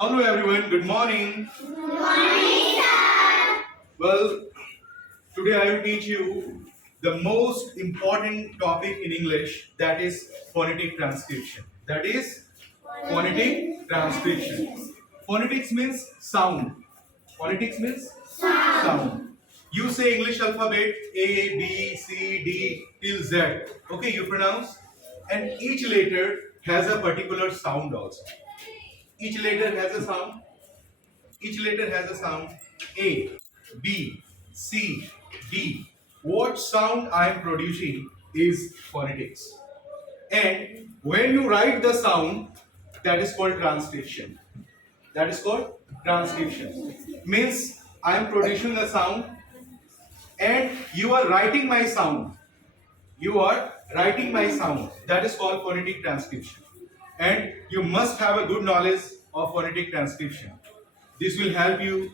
Hello everyone, good morning. Good morning, sir. Well, today I will teach you the most important topic in English, that is phonetic transcription. That is phonetic transcription. Phonetics means sound. Phonetics means sound. You say English alphabet A, B, C, D till Z. Okay, you pronounce, and each letter has a particular sound also. Each letter has a sound. Each letter has a sound. A, B, C, D. What sound I am producing is phonetics. And when you write the sound, that is called transcription. That is called transcription. Means I am producing a sound and you are writing my sound. You are writing my sound. That is called phonetic transcription. And you must have a good knowledge of phonetic transcription. This will help you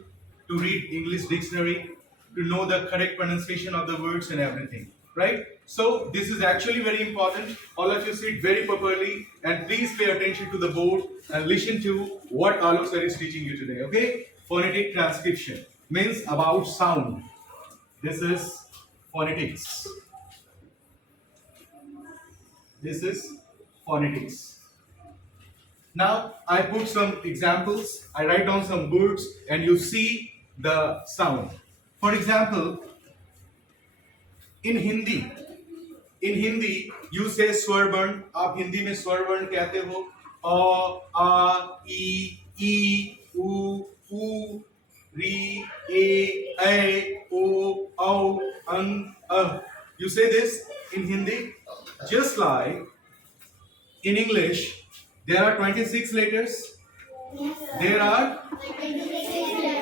to read English dictionary, to know the correct pronunciation of the words and everything. Right? So this is actually very important. All of you sit very properly and please pay attention to the board and listen to what Alok sir is teaching you today. Okay? Phonetic transcription means about sound. This is phonetics. This is phonetics. Now I put some examples, I write down some words and you see the sound. For example, in Hindi you say स्वर वर्ण. आप हिंदी में स्वर वर्ण कहते हो अ, आ, ई, उ, री, ए, ओ, औ, अं, अ. You say this in Hindi. Just like in English, there are 26 letters. There are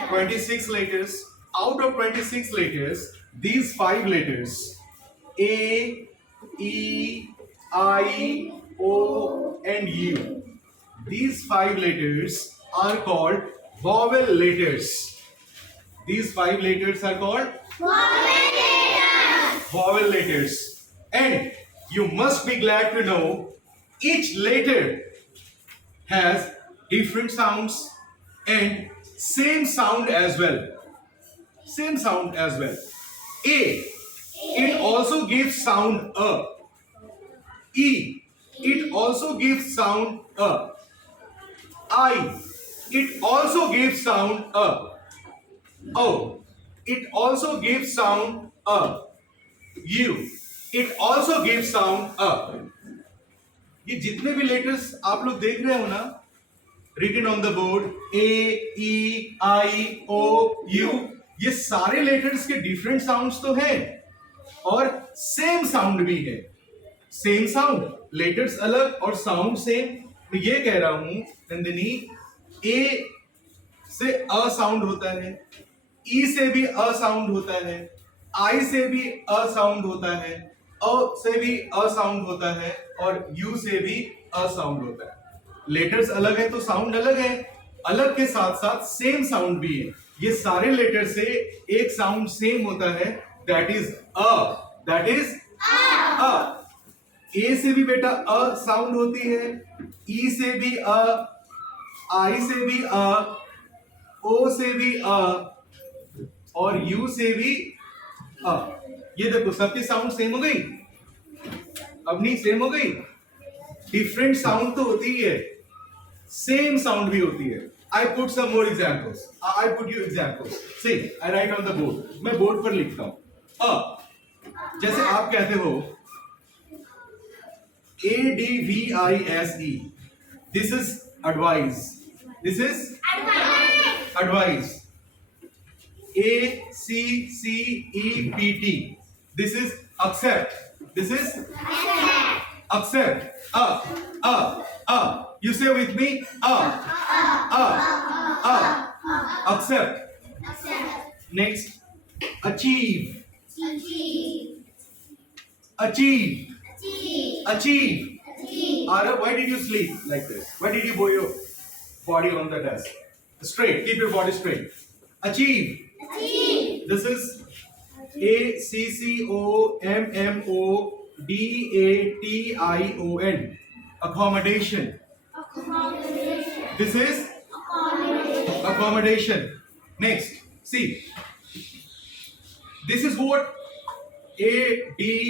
26 letters. Out of 26 letters, these 5 letters A, E, I, O, and U. These 5 letters are called vowel letters. These 5 letters are called vowel letters. And you must be glad to know each letter has different sounds and same sound as well. Same sound as well. A, it also gives sound a. E, it also gives sound a. I, it also gives sound a. O, it also gives sound a. U, it also gives sound a. ये जितने भी letters आप लोग देख रहे हो ना, written on the board, A, E, I, O, U, ये सारे लेटर्स के डिफरेंट साउंड्स तो हैं और सेम साउंड भी है. सेम साउंड, लेटर्स अलग और साउंड सेम. तो ये कह रहा हूं नंदिनी, ए से अ साउंड होता है, ई से भी अ साउंड होता है, आई से भी अ साउंड होता है, अ से भी अ साउंड होता है और यू से भी अ साउंड होता है. लेटर्स अलग है तो साउंड अलग है, अलग के साथ साथ सेम साउंड भी है. ये सारे लेटर से एक साउंड सेम होता है, that is a. That is a. A से भी बेटा अ साउंड होती है, ई से भी अ, आई से भी अ, ओ से भी अ और यू से भी अ. ये देखो सबकी साउंड सेम हो गई. अब नहीं सेम हो गई, डिफरेंट साउंड तो होती ही है, सेम साउंड भी होती है. I put some more examples. I put you examples. See I write on the board. मैं बोर्ड पर लिखता हूं अ. जैसे आप कहते हो ADVISE. This is advice. This is advice. ACCEPT. This is accept. This is accept. You say with me. Accept. Next, achieve. Achieve. Arav, why did you sleep like this? Why did you bow your body on the desk? Straight. Keep your body straight. Achieve. This is ACCOMMODATION. Accommodation. This is accommodation. Next, see, this is what ADVANTAGE.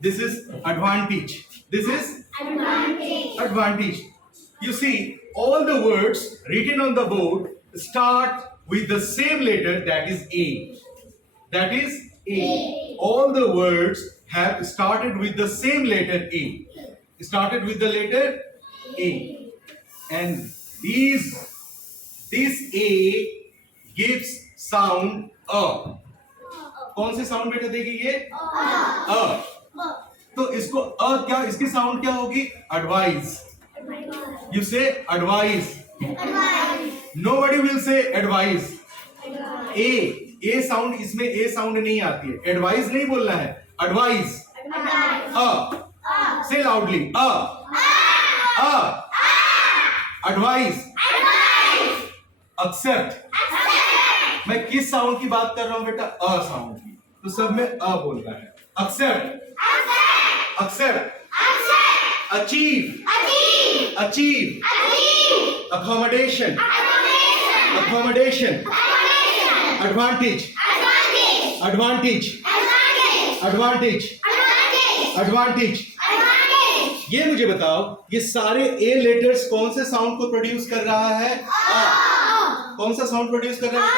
This is advantage. This is advantage. You see, all the words written on the board start with the same letter, that is A. That is A. All the words have started with the same letter A. Started with the letter A. And this A gives sound A. कौन से sound बेटा देगी ये? अ. तो इसको अ क्या, इसकी sound क्या होगी? Advice. You say advise. Nobody will say advise. A sound, इसमें A sound नहीं आती है. Advise नहीं बोलना है. Advise. Say loudly. Advise. Accept. मैं किस साउंड की बात कर रहा हूं बेटा? अ साउंड की. तो सब में अ बोलना है. Accept. Achieve. Accommodation. Advantage. ये मुझे बताओ, ये सारे ए लेटर्स कौन से साउंड को प्रोड्यूस कर रहा है? कौन सा साउंड प्रोड्यूस कर रहा है?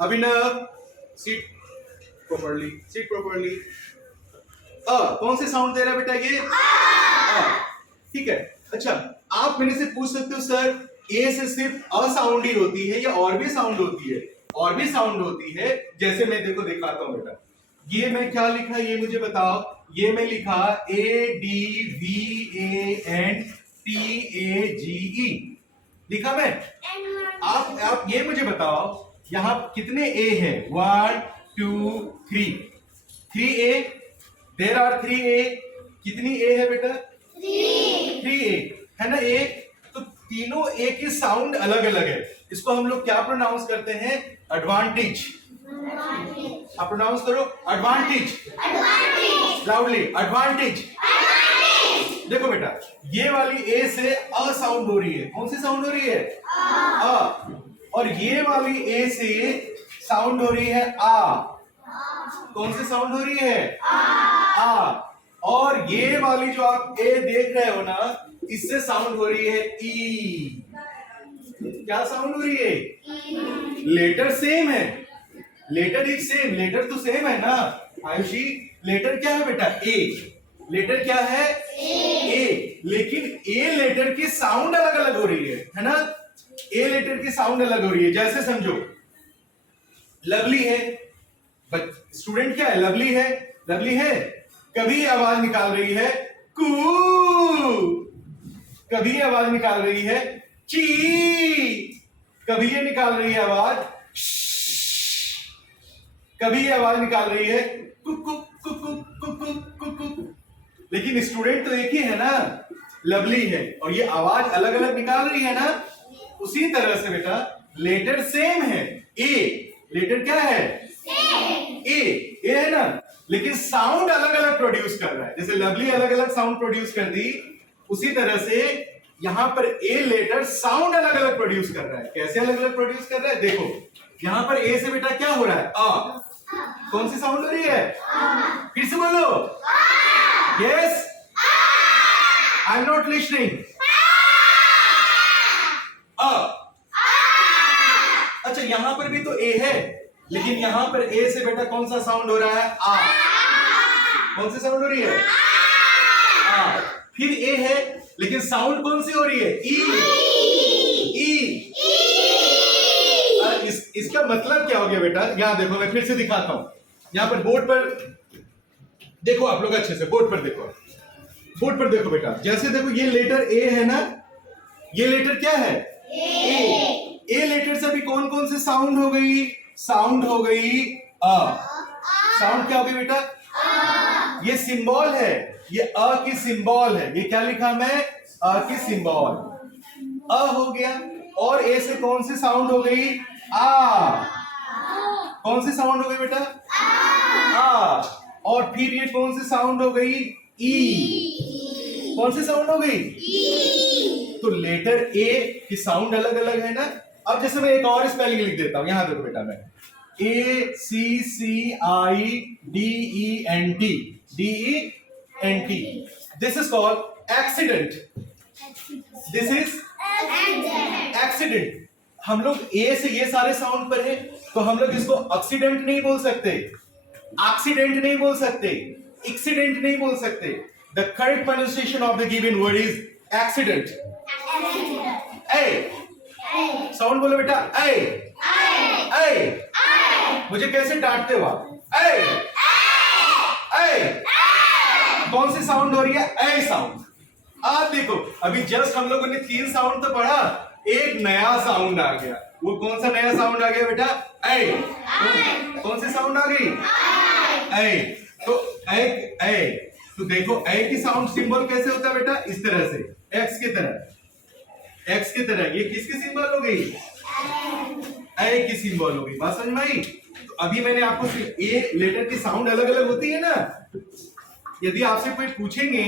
अभिनव, सीट प्रॉपर्ली. कौन से साउंड दे रहा है बेटा ये? ठीक है. अच्छा, आप मेरे से पूछ सकते हो सर, ए से सिर्फ अ साउंड ही होती है या और भी साउंड होती है? और भी साउंड होती है. जैसे मैं देखो दिखाता हूं बेटा. ये मैं क्या लिखा ये मुझे बताओ. ये मैं लिखा ADVANTAGE लिखा मैं. आप ये मुझे बताओ, यहाँ कितने ए हैं? 1 2 3. 3 A. There are 3 A. कितनी ए है बेटा? 3 A है ना. ए तो तीनों ए की साउंड अलग अलग है. इसको हम लोग क्या प्रोनाउंस करते हैं? एडवांटेज. आप प्रोनाउंस करो. एडवांटेज. लाउडली. एडवांटेज. देखो बेटा, ये वाली ए से अ साउंड हो रही है. कौन सी साउंड हो रही है? अ. और ये वाली ए से साउंड हो रही है आ. कौन सी साउंड हो रही है? आ. और ये वाली जो आप ए देख रहे हो ना, इससे साउंड हो रही है ई. क्या साउंड हो रही है? लेटर सेम है. Letter is same. लेटर तो सेम है ना आयुषी. लेटर क्या है बेटा? ए. लेटर क्या है? ए. लेकिन ए लेटर की साउंड अलग अलग हो रही है ना. ए लेटर की साउंड अलग हो रही है. जैसे समझो, लवली है. स्टूडेंट क्या है? लवली है. लवली है. कभी आवाज निकाल रही है कू. कभी आवाज निकाल रही है ची. कभी ये निकाल रही है आवाज. कभी ये आवाज निकाल रही है कुकु कुकु कुकु कुकु. लेकिन स्टूडेंट तो एक ही है ना, लवली है. और ये आवाज अलग अलग निकाल रही है ना. उसी तरह से बेटा लेटर सेम है. ए लेटर क्या है? ए है ना. लेकिन साउंड अलग अलग प्रोड्यूस कर रहा है. जैसे लवली अलग अलग साउंड प्रोड्यूस कर दी, उसी तरह से यहां पर ए लेटर साउंड अलग अलग प्रोड्यूस कर रहा है. कैसे अलग अलग प्रोड्यूस कर रहा है? देखो, यहां पर ए से बेटा क्या हो रहा है? अ. कौन सी साउंड हो रही है? फिर से बोलो. Yes. I am not listening. अच्छा, यहां पर भी तो ए है, लेकिन यहां पर ए से बेटा कौन सा साउंड हो रहा है? आ. कौन सी साउंड हो रही है? आ. फिर ए है, लेकिन साउंड कौन सी हो रही है? ई. इसका मतलब क्या हो गया बेटा? यहां देखो, मैं फिर से दिखाता हूं. यहां पर बोर्ड पर देखो, आप लोग अच्छे से बोर्ड पर देखो. बोर्ड पर देखो बेटा. जैसे देखो, ये लेटर ए है ना. ये लेटर क्या है? ए लेटर से भी कौन कौन से साउंड हो गई? साउंड हो गई अ. साउंड क्या हो गई बेटा? ये सिंबल है. ये अ की सिंबल है. ये क्या लिखा मैं? अ की सिंबल. अ हो गया. और ए से कौन सी साउंड हो गई? आ. कौन सी साउंड हो गई बेटा? आ. और फिर ये कौन सी साउंड हो गई? ई. कौन सी साउंड हो गई? तो लेटर ए की साउंड अलग अलग है ना। अब जैसे मैं एक और स्पेलिंग लिख देता हूं, यहां देखो बेटा, मैं ACCIDENT, DENT, this is called accident, this is accident. हम लोग ए से ये सारे साउंड पर है, तो हम लोग इसको एक्सीडेंट नहीं बोल सकते, एक्सीडेंट नहीं बोल सकते, एक्सीडेंट नहीं बोल सकते। The correct pronunciation of the given word is accident. A sound बोलो बेटा, ए ए। मुझे कैसे डांटते हो आप? ए ए। कौन सी साउंड हो रही है? ए साउंड। आप देखो, अभी जस्ट हम लोगों ने 3 साउंड तो पढ़ा, एक नया साउंड आ गया। वो कौन सा नया साउंड आ गया बेटा? ए। कौन सी साउंड आ गई? ए। तो ए तो देखो ए की साउंड सिंबल कैसे होता है बेटा? इस तरह से, एक्स की तरह, एक्स की तरह। ये किसकी सिंबल हो गई? ए की सिंबल हो गई। बात समझ में आई? तो अभी मैंने आपको ए लेटर की साउंड अलग अलग होती है ना। यदि आपसे कोई पूछेंगे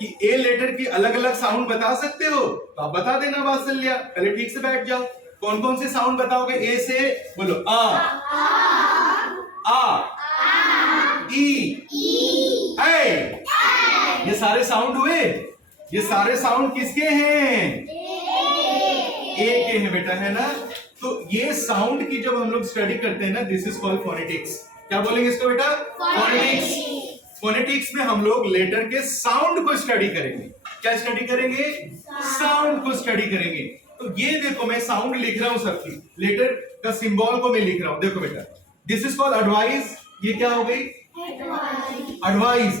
कि ए लेटर की अलग अलग साउंड बता सकते हो, तो आप बता देना वात्सल्य। पहले ठीक से बैठ जाओ। कौन कौन से साउंड बताओगे ए से? बोलो आ ई ए। ये सारे साउंड हुए। ये सारे साउंड किसके हैं? ए के हैं बेटा, है ना। तो ये साउंड की जब हम लोग स्टडी करते हैं ना, दिस इज कॉल्ड फोनेटिक्स। क्या बोलेंगे इसको बेटा? फोनेटिक्स। फोनेटिक्स में हम लोग लेटर के साउंड को स्टडी करेंगे। क्या स्टडी करेंगे? साउंड को स्टडी करेंगे। तो ये देखो, मैं साउंड लिख रहा हूं सबकी, लेटर का सिंबल को मैं लिख रहा हूं। देखो बेटा, दिस इज कॉल्ड एडवाइस। ये क्या हो गई? एडवाइस।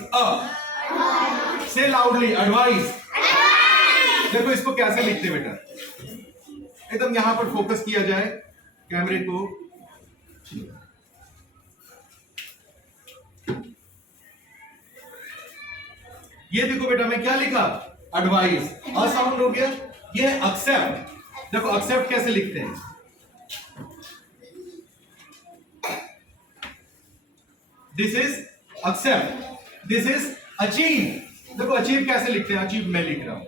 से लाउडली, एडवाइस। देखो इसको कैसे लिखते बेटा, एकदम यहां पर फोकस किया जाए कैमरे को। ये देखो बेटा, मैं क्या लिखा? एडवाइस। अ साउंड हो गया। ये एक्सेप्ट। देखो एक्सेप्ट कैसे लिखते हैं? This is accept, this is achieve. देखो अचीव कैसे लिखते हैं? अचीव मैं लिख रहा हूं।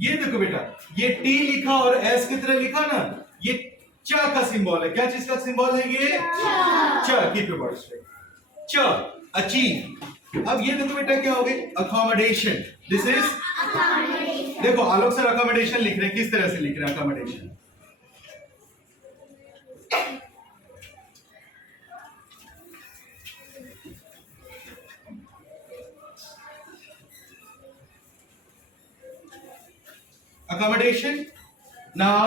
ये देखो बेटा, ये टी लिखा और एस की तरह लिखा ना, ये च का सिंबल है। क्या चीज का सिंबल है ये? च। Keep your words straight. च, अचीव। अब ये देखो बेटा, क्या हो गई? अकोमोडेशन। दिस इज, देखो आलोक सर अकोमोडेशन लिख रहे हैं, किस तरह से लिख रहे हैं accommodation? Accommodation. Now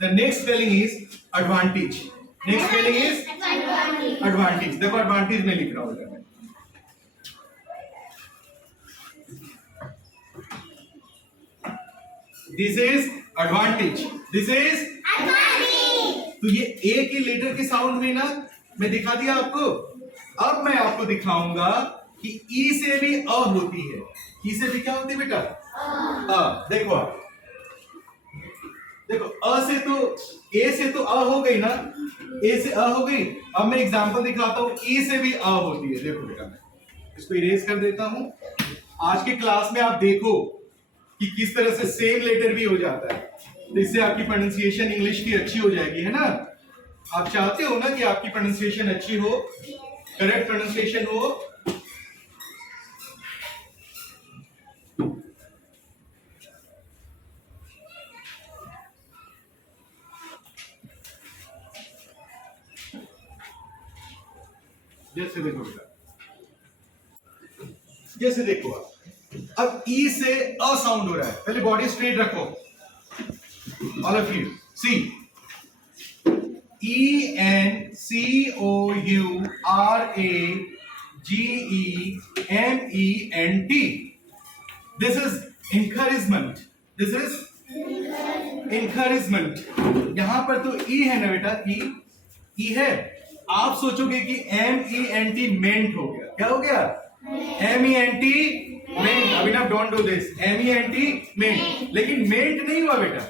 the next spelling is advantage. Next spelling is advantage. देखो advantage में लिख रहा हूं मैं। This is advantage. This is advantage. तो ये ए की लेटर की साउंड में ना, मैं दिखा दिया आपको। अब मैं आपको दिखाऊंगा कि ई से भी अ होती है। ई से भी क्या होती है बेटा? अ। देखो आप, देखो अ से तो, ए से तो अ हो गई ना, ए से अ हो गई। अब मैं एग्जांपल दिखाता हूं, ई से भी अ होती है। देखो बेटा, मैं इसको इरेज कर देता हूं। आज की क्लास में आप देखो कि किस तरह से सेम लेटर भी हो जाता है, तो इससे आपकी प्रोनाउंसिएशन इंग्लिश की अच्छी हो जाएगी, है ना। आप चाहते हो ना कि आपकी प्रोनाउंसिएशन अच्छी हो, करेक्ट प्रोनाउंसिएशन हो। जैसे देखो बेटा, जैसे देखो आप, अब ई से अ साउंड हो रहा है। पहले बॉडी स्ट्रेट रखो, all of you see. ENCOURAGEMENT। This is encouragement। This is encouragement। यहां पर तो ई है ना बेटा, ई है। आप सोचोगे कि MENT मेंट हो गया। क्या हो गया? MENT meant. Abhinav don't do this. MENT मेंट, लेकिन मेंट नहीं हुआ बेटा।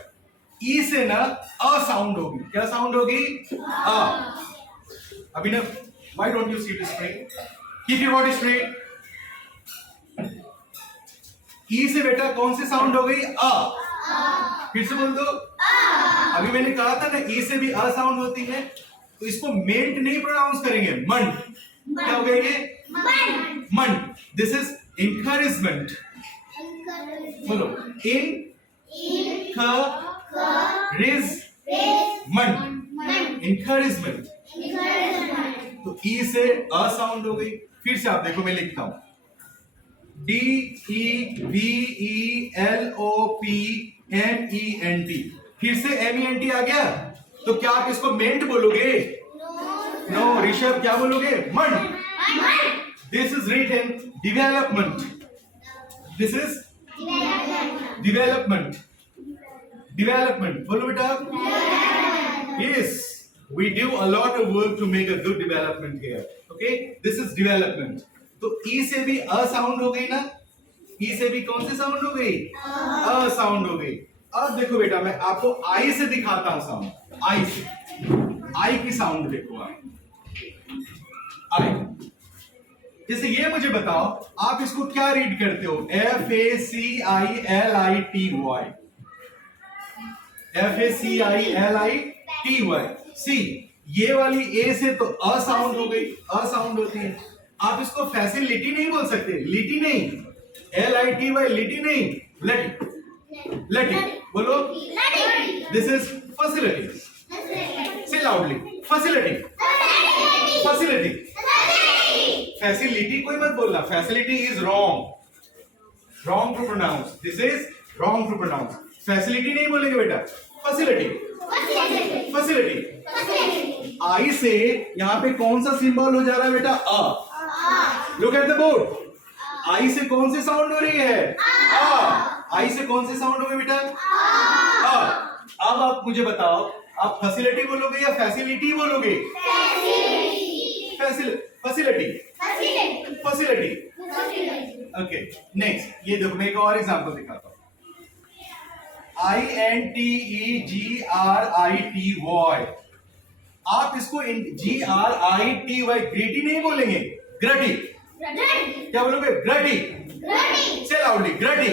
ई से ना अ साउंड होगी। क्या साउंड होगी? अ। अभिनव Why don't you sit straight? Keep your body straight. ई से बेटा कौन सी साउंड हो गई? अ। फिर से बोल दो। अभी मैंने कहा था ना ई से भी अ साउंड होती है, तो इसको मेंट नहीं प्रोनाउंस करेंगे, मन। क्या हो गया ये? मन। This is encouragement. बोलो, encouragement. तो ई से अ साउंड हो गई। फिर से आप देखो, मैं लिखता हूं DEVELOPMENT। फिर से MENT आ गया, तो क्या आप इसको मेंट बोलोगे? नो ऋषभ, क्या बोलोगे? मन। This is written development. This is development. Development बोलो बेटा। Yes, we do a lot of work to make a good development here. Okay, this is development. तो ई से भी अ साउंड हो गई ना? ई से भी कौन सी साउंड हो गई? अ साउंड हो गई। अब देखो बेटा, मैं आपको आई से दिखाता हूं साउंड। आई से, आई की साउंड देखो आप। आई, जैसे ये मुझे बताओ, आप इसको क्या रीड करते हो? FACILITY। FACILITY। सी, ये वाली ए से तो अ साउंड हो गई, अ साउंड होती है। आप इसको फैसिलिटी नहीं बोल सकते, लिटी नहीं, LITY, लिटी नहीं, लेटी। लेटी बोलो। This is facility. से लाउडली, फैसिलिटी। फैसिलिटी। फैसिलिटी कोई मत बोलना, facility is wrong. Wrong to pronounce, this is wrong to pronounce. Facility नहीं बोलेंगे बेटा, फैसिलिटी। फैसिलिटी। आई से यहां पे कौन सा सिंबल हो जा रहा है बेटा? अ। Look at the board. I से कौन सी साउंड हो रही है? अ। आई से कौन सी साउंड हो गई बेटा? अ। अब आप मुझे बताओ, आप फैसिलिटी बोलोगे या फैसिलिटी बोलोगे? फैसिलिटी। फैसिलिटी। ओके, नेक्स्ट ये देखो, मैं एक और एग्जांपल दिखाता हूं। INTEGRITY। आप इसको GRITY ग्रेटी नहीं बोलेंगे, ग्रेटी। क्या बोलोगे? Greaty. Say loudly, greaty.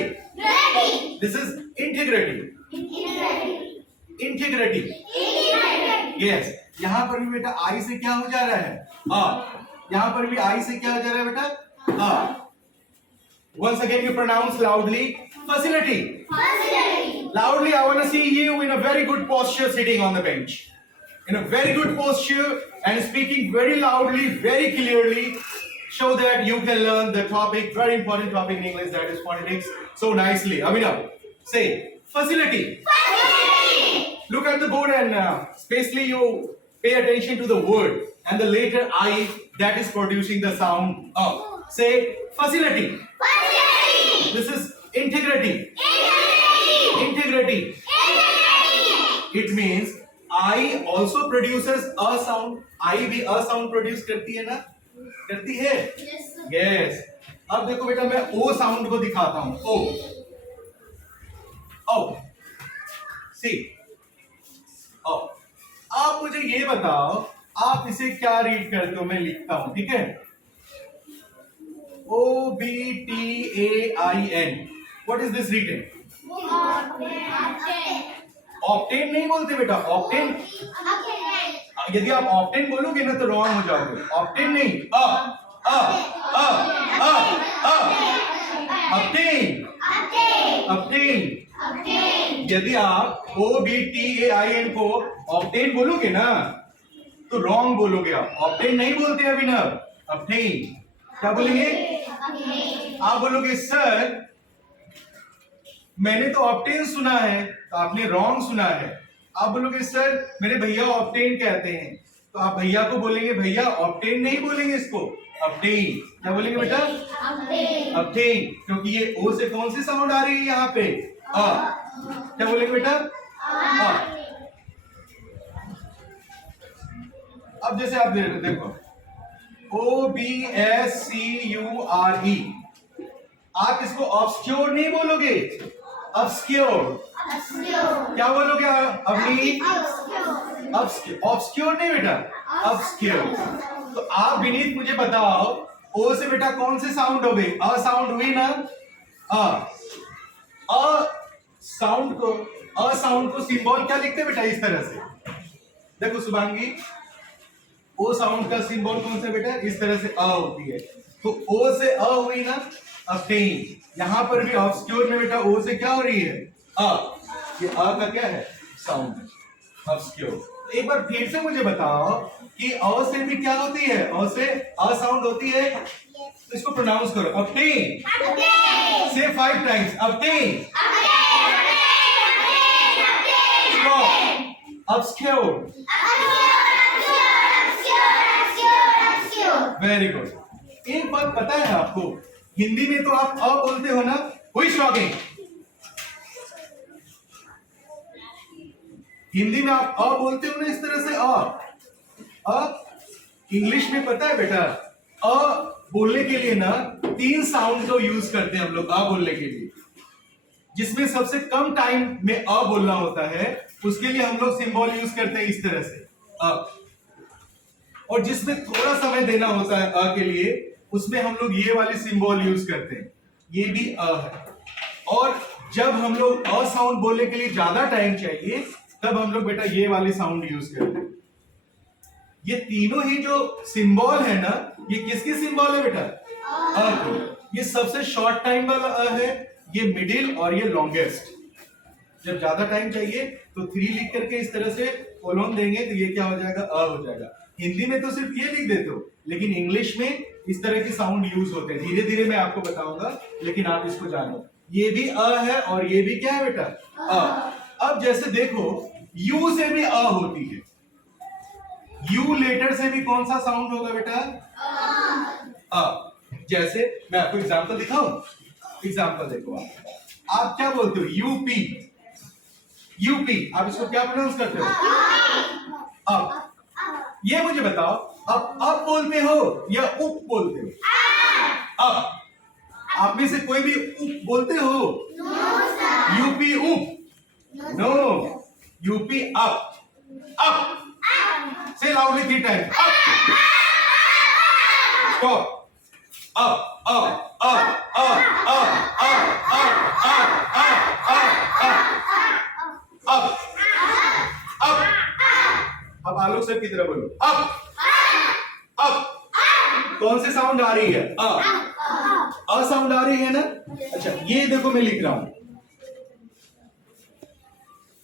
This is integrity. Integrity. Yes, यहां पर भी बेटा आई से क्या हो जा रहा है? अ। यहां पर भी आई से क्या हो जा रहा है बेटा? अ। Once again you pronounce loudly, facility. Loudly, I want to see you in a very good posture sitting on the bench. In a very good posture and speaking very loudly, very clearly, so that you can learn the topic, very important topic in English, that is phonetics, so nicely. Abhinav, say facility. Look at the board and especially you pay attention to the word and the letter I that is producing the sound of. Say facility. This is integrity. Integrity. It means I also produces a sound. I भी a sound produce करती है ना? करती है? Yes. अब देखो बेटा, मैं O sound को दिखाता हूं। O. O. See. O. आप मुझे ये बताओ, आप इसे क्या रीड करते हो? मैं लिखता हूं, ठीक है? OBTAIN. What is this written? Octane नहीं बोलते बेटा, ऑक्टेन। यदि आप ऑक्टेन बोलोगे ना तो रॉन्ग हो जाओगे। ऑक्टेन नहीं, अ अ अ अ अ ऑक्टेन। ऑक्टेन। यदि आप OBTAIN को ऑक्टेन बोलोगे ना तो रॉन्ग बोलोगे। आप ऑक्टेन नहीं बोलते अभिनव, ऑक्टेन। क्या बोलेंगे? आप बोलोगे सर मैंने तो ऑक्टेन सुना है, तो आपने रॉन्ग सुना है। आप बोलोगे सर मेरे भैया ऑक्टेन कहते हैं, तो आप भैया को बोलेंगे भैया ऑक्टेन नहीं बोलेंगे, इसको ऑक्टेन। क्या बोलेंगे बेटा? ऑक्टेन। क्योंकि ये ओ से कौन सी साउंड आ रही है यहाँ पे? अ। क्या बोलेंगे बेटा? अ। अब जैसे आप देखो OBSCURE, आप इसको ऑब्सक्योर नहीं बोलोगे, ऑब्सक्योर। क्या बोलोगे अभी? ऑब्सक्योर नहीं बेटा, ऑब्सक्योर। तो आप विनीत मुझे बताओ, ओ से बेटा कौन से साउंड हो गई? अ साउंड हुई ना? अ साउंड को सिंबल क्या लिखते हैं बेटा? इस तरह से देखो शुभांगी, ओ साउंड का सिंबल कौन सा बेटा? इस तरह से अ होती है। तो ओ से अ हुई ना, अब्टेन। यहां पर भी ऑब्सक्योर में बेटा ओ से क्या हो रही है? अ। ये अ का क्या है? Sound, obscure. एक बार फिर से मुझे बताओ कि अ से भी क्या होती है? अ से अ साउंड होती है, तो इसको प्रोनाउंस करो। अब्टेन। से 5 times. Obtain. Obscure. Very good. एक बात पता है आपको, हिंदी में तो आप अ बोलते हो ना, हुई टॉकिंग? हिंदी में आप अ बोलते हो ना इस तरह से, अ। इंग्लिश में पता है बेटा, अ बोलने के लिए ना 3 साउंड को यूज करते हैं हम लोग अ बोलने के लिए। जिसमें सबसे कम टाइम में अ बोलना होता है, उसके लिए हम लोग सिंबल यूज करते हैं इस तरह से, अ। और जिसमें थोड़ा समय देना होता है अ के लिए, उसमें हम लोग ये वाले सिंबल यूज करते हैं। ये भी अ है। और जब हम लोग अ साउंड बोलने के लिए ज्यादा टाइम चाहिए, तब हम लोग बेटा ये वाले साउंड यूज करते हैं। ये तीनों ही जो सिंबल है ना, ये किसके सिंबल है बेटा? अ को। ये सबसे शॉर्ट टाइम वाला अ है, ये मिडिल और ये लॉन्गेस्ट। जब ज्यादा टाइम चाहिए तो 3 लिख करके इस तरह से कोलोन देंगे, तो ये क्या हो जाएगा? अ हो जाएगा। हिंदी में तो सिर्फ ये लिख देते हो, लेकिन इंग्लिश में इस तरह के साउंड यूज होते हैं। धीरे धीरे मैं आपको बताऊंगा, लेकिन आप इसको जानो। ये भी अ है और ये भी क्या है बेटा? अ। अब जैसे देखो, यू से भी अ होती है। यू लेटर से भी कौन सा साउंड होगा बेटा? अ। जैसे मैं आपको एग्जांपल दिखाऊं। एग्जांपल देखो, आप क्या बोलते हो? यूपी। यूपी, आप इसको क्या प्रोनाउंस करते हो? अब ये मुझे बताओ, अब बोलते हो या उप बोलते हो? अब आप में से कोई भी उप बोलते हो? यूपी उप? No, U P up. अप। से loudly 3 times. Up. Stop. Up up up up up up up up up. अब आलोक सर की तरह बोलो, अप अप। कौन से साउंड आ रही है? अ साउंड आ रही है ना? अच्छा, ये देखो मैं लिख रहा हूं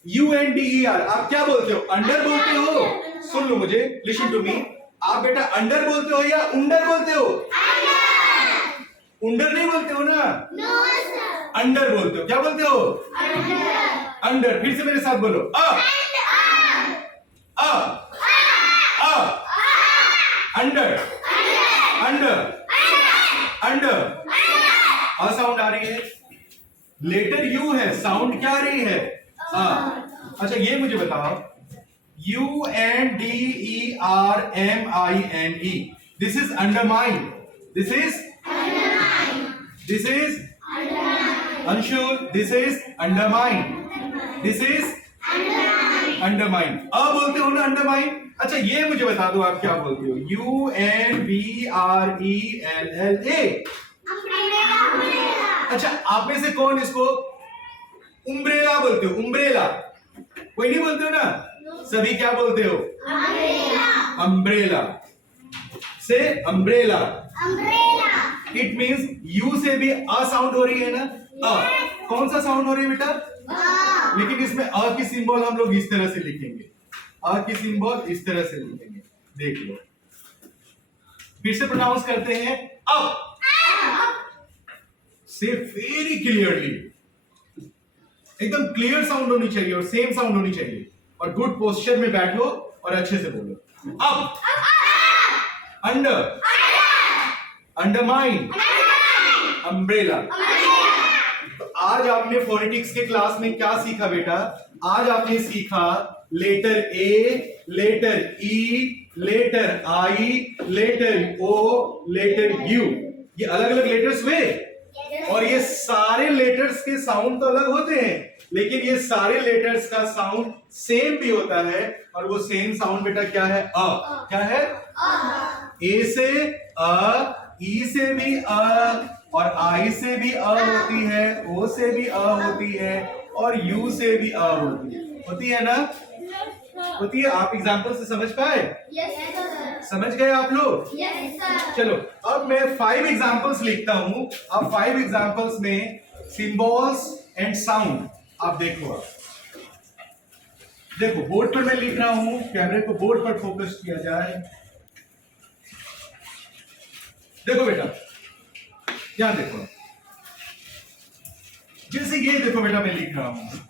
UNDER। आप क्या बोलते हो? अंडर बोलते हो? सुन लो मुझे, लिसन टू मी। आप बेटा अंडर बोलते हो या उंडर बोलते हो? उंडर नहीं बोलते हो ना? अंडर बोलते हो। क्या बोलते हो? अंडर। फिर से मेरे साथ बोलो, अ अंडर अंडर अंडर। अ साउंड आ रही है, लेटर यू है, साउंड क्या आ रही है? अच्छा, ये मुझे बताओ, UNDERMINE, this is undermine. This is Anshul, this is undermine. This is undermine. अ बोलते हो ना अंडरमाइन? अच्छा, ये मुझे बता दो, आप क्या बोलते हो? UNBRELLA। अच्छा, आप में से कौन इसको उम्ब्रेला बोलते हो? उम्ब्रेला कोई नहीं बोलते हो ना? सभी क्या बोलते हो? अम्ब्रेला। से अम्ब्रेला। इट मीन्स यू से भी अ साउंड हो रही है ना? अ। कौन सा साउंड हो रही है बेटा? लेकिन इसमें अ की सिंबल हम लोग इस तरह से लिखेंगे। अ की सिंबल इस तरह से लिखेंगे, देख लो। फिर से प्रोनाउंस करते हैं, अप। से वेरी क्लियरली, एकदम क्लियर साउंड होनी चाहिए और सेम साउंड होनी चाहिए, और गुड पोस्चर में बैठो और अच्छे से बोलो। अप। अंडर। अंडरमाइन। अम्ब्रेला। तो आज आपने फोनेटिक्स के क्लास में क्या सीखा बेटा? आज आपने सीखा letter A, letter E, letter I, letter O, letter U. ये अलग अलग लेटर्स हुए। और ये सारे लेटर्स के साउंड तो अलग होते हैं, लेकिन ये सारे लेटर्स का साउंड सेम भी होता है। और वो सेम साउंड बेटा क्या है? अ। क्या है? ए से अ, ई से भी अ, और आई से भी अ होती है, ओ से भी अ होती है, और यू से भी अ होती है ना? होती है। आप एग्जाम्पल से समझ पाए? समझ गए आप लोग? चलो अब मैं 5 एग्जाम्पल्स लिखता हूं। अब 5 एग्जाम्पल्स में सिंबल्स एंड साउंड आप देखो। देखो बोर्ड पर मैं लिख रहा हूं, कैमरे को बोर्ड पर फोकस किया जाए। देखो बेटा, यहां देखो, जैसे ये देखो बेटा मैं लिख रहा हूं,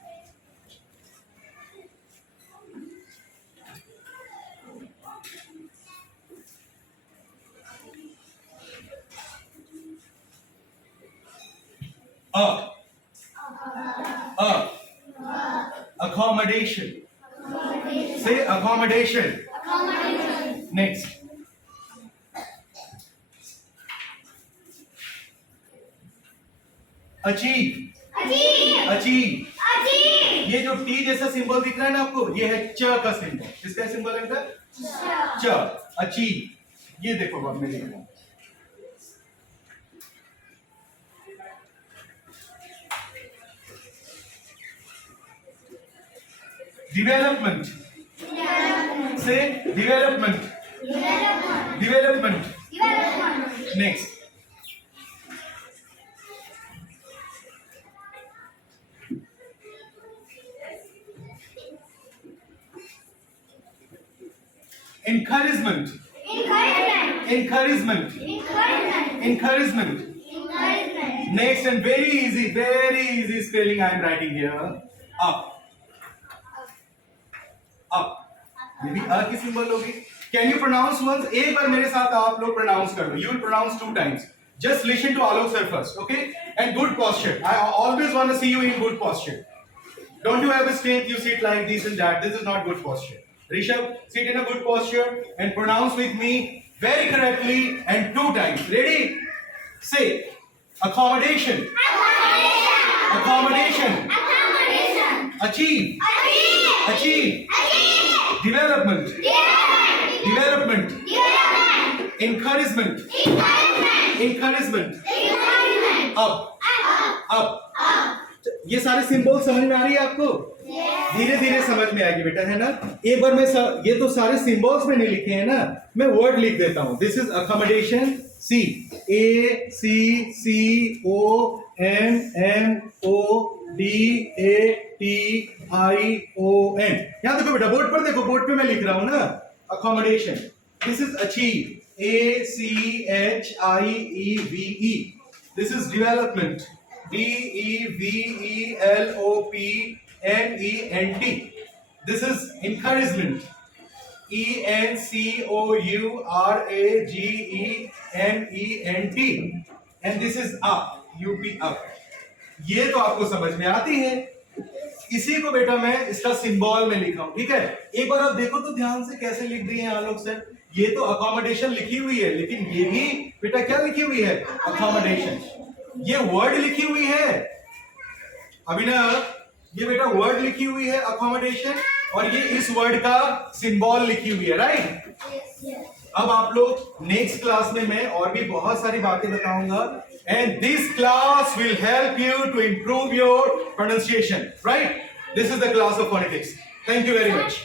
accommodation. Say accommodation. Next. Achieve. Achieve. ये जो टी जैसा सिंबल दिख रहा है ना आपको, ये है च का सिंबल। किसका सिंबल है बेटा? च। अचीव। ये देखो अब मैं लिख रहा हूं, development. Say development. Development. Next. Encouragement. Encouragement. Encouragement. Next, and very easy spelling I am writing here. Up. Up. ये भी अ की सिंबल होगी। Can you pronounce once? एक बार मेरे साथ आप लोग प्रोनाउंस कर लो। You will pronounce 2 times. Just listen to Alok sir first, okay? And good posture. I always want to see you in good posture. Don't you have a strength, you sit like this and that. This is not good posture. Rishabh, sit in a good posture and pronounce with me very correctly and 2 times. Ready? Say accommodation. Accommodation. Achieve. Achieve. Development. Development. Encouragement. Encouragement. Up. ये सारे symbol समझ में आ रही है आपको? धीरे धीरे समझ में आएगी बेटा, है ना? एक बार मैं ये तो सारे सिंबल्स में नहीं लिखे हैं ना, मैं वर्ड लिख देता हूं। This is accommodation. C A C O M M O D A T I O N. यहां देखो बेटा, बोर्ड पर देखो, बोर्ड पे मैं लिख रहा हूं ना accommodation. This is achieve, A C H I E V E. This is development, D E V E L O P N E N T. This is encouragement, E N C O U R A G E M E N T, and this is up, U P up। ये तो आपको समझ में आती है। इसी को बेटा मैं इसका सिंबल में लिखा हूं, ठीक है? एक बार आप देखो तो ध्यान से कैसे लिख दिए हैं आलोक सर। ये तो अकोमोडेशन लिखी हुई है, लेकिन ये भी बेटा क्या लिखी हुई है? अकोमोडेशन। ये वर्ड लिखी हुई है अभिनव, ये बेटा वर्ड लिखी हुई है अकोमोडेशन, और ये इस वर्ड का सिंबल लिखी हुई है, राइट? अब आप लोग नेक्स्ट क्लास में मैं और भी बहुत सारी बातें बताऊंगा, and this class will help you to improve your pronunciation, right? This is the class of phonetics. Thank you very much.